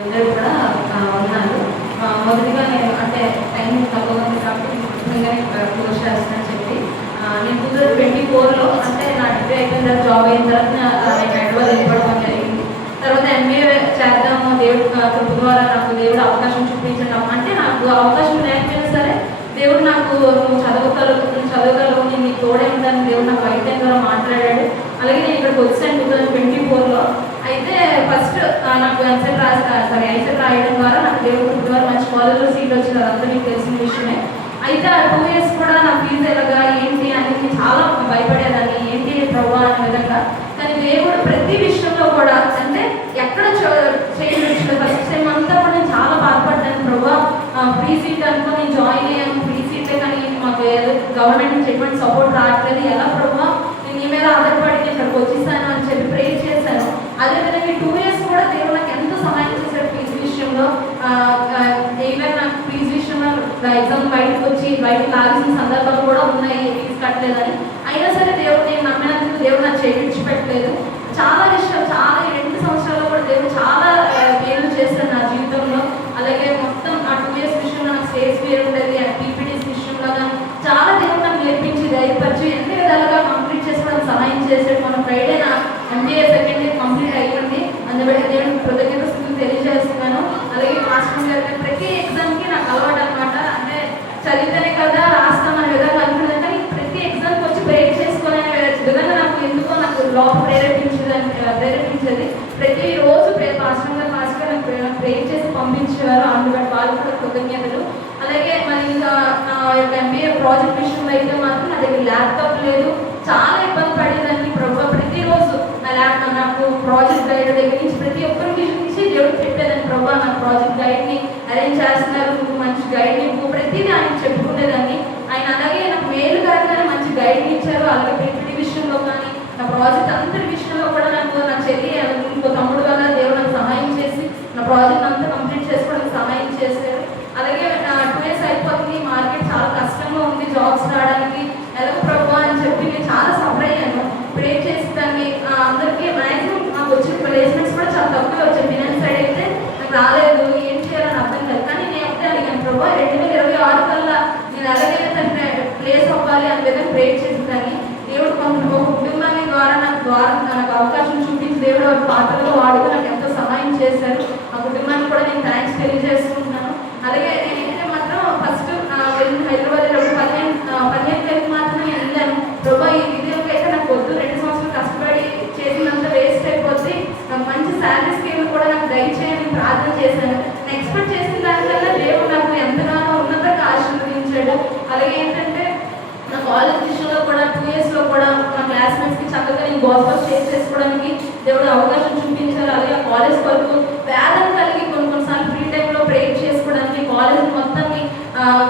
అందరూ కూడా ఉన్నారు. మొదటిగా నేను అంటే టైం తక్కువ ఉంది కాబట్టి ముందుగానే క్లోజ్ చేస్తానని చెప్పి నేను 2024లో అంటే నా డిగ్రీ అయిపోయిన తర్వాత జాబ్ అయిన తర్వాత నేను హైదరాబాద్ వెళ్ళిపోవడం జరిగింది. తర్వాత MBA చేద్దాము దేవుడు కృప ద్వారా నాకు దేవుడు అవకాశం చూపించడం అంటే నాకు అవకాశం లేకపోయినా సరే దేవుడు నాకు నువ్వు చదవగలవు నేను నీకు తోడే ఉంటాను దేవుడు నాకు వైట్ టైం ద్వారా మాట్లాడాడు. అలాగే నేను ఇక్కడికి వచ్చాను 2024లో. అయితే ఫస్ట్ నాకు ఐసెట్ రాయడం ద్వారా నాకు దేవుడు ద్వారా మంచి కాలేజ్లో సీట్ వచ్చింది. అదంతా మీకు తెలిసిన విషయమే. అయితే ఆ 2 years కూడా నా ఫీజు ఎలాగా ఏంటి అనేది చాలా భయపడేదాన్ని, ఏంటి ప్రభావ అనే విధంగా. కానీ దేవుడు ప్రతి విషయంలో కూడా అంటే ఎక్కడ చేయలేదు. ఫస్ట్ టైం అంతా కూడా నేను చాలా బాధపడ్డాను. ప్రభావ ఫ్రీ సీట్ అనుకో నేను జాయిన్ అయ్యాను, ఫ్రీ సీటే కానీ మాకు గవర్నమెంట్ నుంచి ఎటువంటి సపోర్ట్ రావట్లేదు, ఎలా ప్రభావ నేను ఈ మీద ఆధారపడి నేను ఇక్కడికి వచ్చేసాను అని చెప్పి ప్రే చేశాను. అదేవిధంగా 2 years కూడా దేవుడు నాకు ఎంతో సహాయం చేశాడు ఫీజు విషయంలో. ఈవెన్ నాకు ఫీజు విషయంలో ఎగ్జామ్ బయటకు లాగేసిన సందర్భాలు కూడా ఉన్నాయి ఫీజు కట్టలేదని. అయినా సరే దేవుడు నేను నమ్మినందుకు దేవుడు నాకు చేయించిపెట్టలేదు. చాలా విషయాలు చాలా 2 సంవత్సరాల్లో కూడా దేవుడు చాలా మేలు చేశాను నా జీవితంలో. అలాగే మొత్తం ఆ 2 years విషయంలో నాకు స్టేజ్ ఫియర్ ఉండేది, PPTస్ విషయంలో కానీ చాలా దేవుడు నాకు నేర్పించి ధైర్యపరిచి ఎన్ని విధాలుగా కంప్లీట్ చేసుకోవడానికి సహాయం చేశాడు. మన ఫ్రైడే నా MBA సెకండ్ ఇయర్ కంప్లీట్ అయ్యింది. అందుబట్టి దేవుడికి కృతజ్ఞతలు తెలియజేస్తున్నాను. అలాగే మాస్టర్ గారు ప్రతి ఎగ్జామ్కి నాకు అలవాటు అనమాట. అంటే చదివితేనే కదా రాస్తాం అనే విధంగా అనుకున్నాను, కానీ ప్రతి ఎగ్జామ్కి వచ్చి ప్రేర్ చేసుకోవాలనే విధంగా నాకు ఎందుకో నాకు లోపల ప్రేరేపించేది. ప్రతిరోజు మాస్టర్ గారు నాకు ప్రేర్ చేసి పంపించేవారు. అందుబట్టి వాళ్ళు కూడా కృతజ్ఞతలు. అలాగే మరి ఇంకా నా యొక్క MBA ప్రాజెక్ట్ విషయంలో అయితే మాత్రం నా దగ్గర ల్యాప్టాప్ లేదు, చాలా ఇబ్బంది పడేదాన్ని. ప్రభు ప్రతిరోజు నా ల్యాప్టాప్ నాకు ప్రాజెక్ట్ గైడ్ దగ్గర నుంచి ప్రతి ఒక్కరికి నుంచి దేవుడు చెప్పేదాన్ని. ప్రభు నాకు ప్రాజెక్ట్ గైడ్ని అరేంజ్ చేస్తున్నారు, నువ్వు మంచి గైడ్ని నువ్వు ప్రతిదీ ఆయన చెప్పుకునేదాన్ని. ఆయన అలాగే నాకు మేలు కాగానే మంచి గైడ్ని ఇచ్చారు. అలాగే PPT విషయంలో కానీ నా ప్రాజెక్ట్ అంతటి విషయంలో కూడా నాకు నా చెల్లి ఇంకో తమ్ముడు వల్ల దేవుడు నాకు సహాయం చేసి నా ప్రాజెక్ట్ అంతా కంప్లీట్ చేసుకోవడానికి సహాయం చేశారు. అలాగే 2 years అయిపోతుంది, మార్కెట్ చాలా కష్టంగా ఉంది జాబ్స్ రావడానికి. ఎలా ప్రభు అని చెప్పి నేను చాలా సఫర్ అయ్యాను. ప్రే చేసి దాన్ని అందరికీ మ్యాక్సిమం నాకు వచ్చిన ప్లేస్మెంట్స్ కూడా చాలా తక్కువ వచ్చాయి. ఫినాన్స్ సైడ్ అయితే నాకు రాలేదు, ఏం చేయాలని అర్థం కాదు. కానీ నేను ఒకటే అడిగాను, ప్రభు 2026 కల్లా నేను ఎలాగైనా తన ప్లేస్ అవ్వాలి అనే విధంగా ప్రే చేసిందని దేవుడు ఒక కుటుంబాన్ని నాకు అవకాశం చూపించి దేవుడు పాత్రలో వాడుకు నాకు ఎంతో సహాయం చేశారు. ఆ కుటుంబానికి కూడా నేను థ్యాంక్స్ తెలియజేసుకుంటున్నాను. అలాగే నేనైతే మాత్రం ఫస్ట్ హైదరాబాద్ 15 మాత్రమే నేను వెళ్ళాను. ప్రభా ఈ విద్యలోకి అయితే నాకు వద్దు, 2 సంవత్సరాలు కష్టపడి చేసినంత వేస్ట్ అయిపోద్ది, నాకు మంచి శాలరీ స్కీమ్ కూడా నాకు దయచేయని ప్రార్థన చేశాను. నేను ఎక్స్పెక్ట్ చేసిన దానికన్నా దేవుడు నాకు ఎంతగానో ఉన్నతంగా ఆశీర్వదించాడు. అలాగే ఏంటంటే నా కాలేజ్ విషయంలో కూడా 2 yearsలో కూడా నా క్లాస్మేట్స్కి చక్కగా నేను గోస్పల్ చేసుకోవడానికి దేవుడు అవకాశం చూపించారు. అలాగే కాలేజ్ వరకు వేదన కలిగి కొన్నిసార్లు ఫ్రీ టైంలో ప్రేర్ చేసుకోవడానికి కాలేజ్ మొత్తాన్ని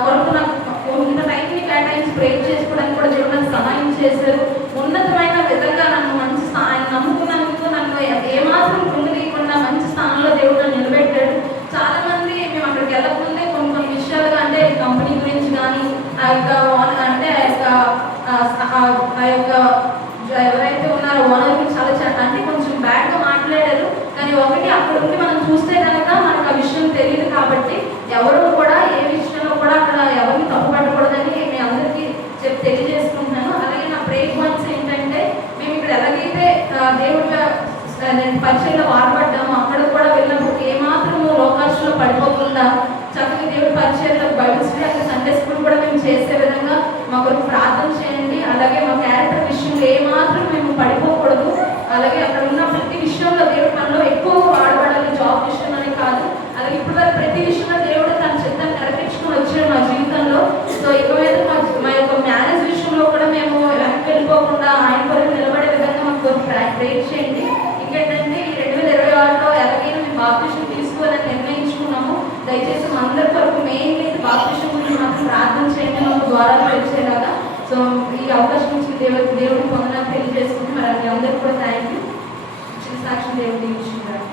కొరకు నాకు ఇంత టైంని కేటాయించి ప్రేర్ చేసుకోవడానికి కూడా దేవుడు నాకు సహాయం చేశారు. ఉన్నతమైన విధంగా నన్ను మంచి ఆయన నమ్ముకున్నందుకు నన్ను ఏమాత్రం కృంగనీయకుండా మంచి స్థానంలో దేవుడు నిలబెట్టాడు. చాలామంది మేము అక్కడికి వెళ్ళకముందే కొన్ని విషయాలుగా అంటే కంపెనీ గురించి కానీ ఆ యొక్క ఎవరైతే ఉన్నారో ఓనర్ గురించి చాలా అంటే కొంచెం బ్యాడ్గా మాట్లాడారు. కానీ ఒకటి అక్కడ ఉండి మనం చూస్తే కనుక మనకు ఆ విషయం తెలియదు. కాబట్టి ఎవరు కూడా ఏ విషయంలో కూడా అక్కడ ఎవరిని తప్పుపట్టకూడదని మీ అందరికీ తెలియజేసుకుంటున్నాను. అలాగే నా ప్రే పాయింట్స్ ఏంటంటే మేము ఇక్కడ ఎలాగైతే దేవుడిగా పరిచయంలో వాడబడ్డాము అక్కడ కూడా వెళ్ళినప్పుడు ఏమాత్రము లోకాశలో పడిపోకుండా చక్కగా దేవుడి పరిచయంలో బైబిల్ స్టడీ అక్కడ సండే స్కూల్ కూడా మేము చేసే విధంగా మా కొరకు ప్రార్థన చేయండి. అలాగే మా క్యారెక్టర్ విషయంలో ఏమాత్రం మేము పడిపోకూడదు. అలాగే అక్కడ ఉన్న ప్రతి విషయంలో దేవుడు మనలో ఎక్కువ వాడబడాలి, జాబ్ విషయంలోనే కాదు. అలాగే ఇప్పుడు వరకు ప్రతి విషయంలో దేవుడు తన చిత్తాన్ని నెరవేర్చుకుని వచ్చాడు మా జీవితంలో. సో ఇక మీద మా యొక్క మ్యారేజ్ విషయంలో కూడా మేము వెనక్కి వెళ్ళిపోకుండా ఆయన కొరకు నిలబడే విధంగా మాకు ప్రేర్ చేయండి. ఇంకేంటంటే ఈ 2026లో ఎలాగైనా మేము బాప్టిజం తీసుకోవాలని నిర్ణయించుకున్నాము. దయచేసి అందరి కొరకు మెయిన్లీ బాప్టిజం గురించి మాత్రం ప్రార్థన చేయండి, మాకు ద్వారాలు వచ్చేలాగా. సో ఈ అవకాశం నుంచి దేవుడికి పొందడానికి తెలియజేసుకుంటే మరి అందరికీ కూడా థ్యాంక్ యూ. చిన్న సాక్షి దేవుడు దీవించుకుంటారు.